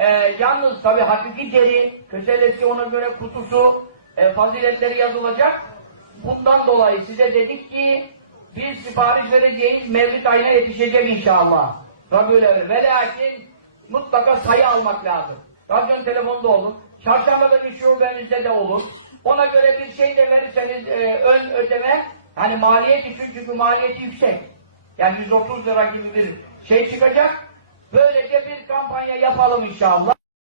e, yalnız tabi hakiki deri, köselesi ona göre kutusu, e, faziletleri yazılacak. Bundan dolayı size dedik ki bir sipariş vereceğiz, Mevlid ayına yetişecek inşallah. Evvel. Ve lakin mutlaka sayı almak lazım. Radyon telefonda olur. Çarşamba günü şubenizde de olur. Ona göre bir şey de verirseniz e, ön ödeme hani maliyet için çünkü maliyeti yüksek. Yani 130 lira gibi bir şey çıkacak. Böylece bir kampanya yapalım inşallah.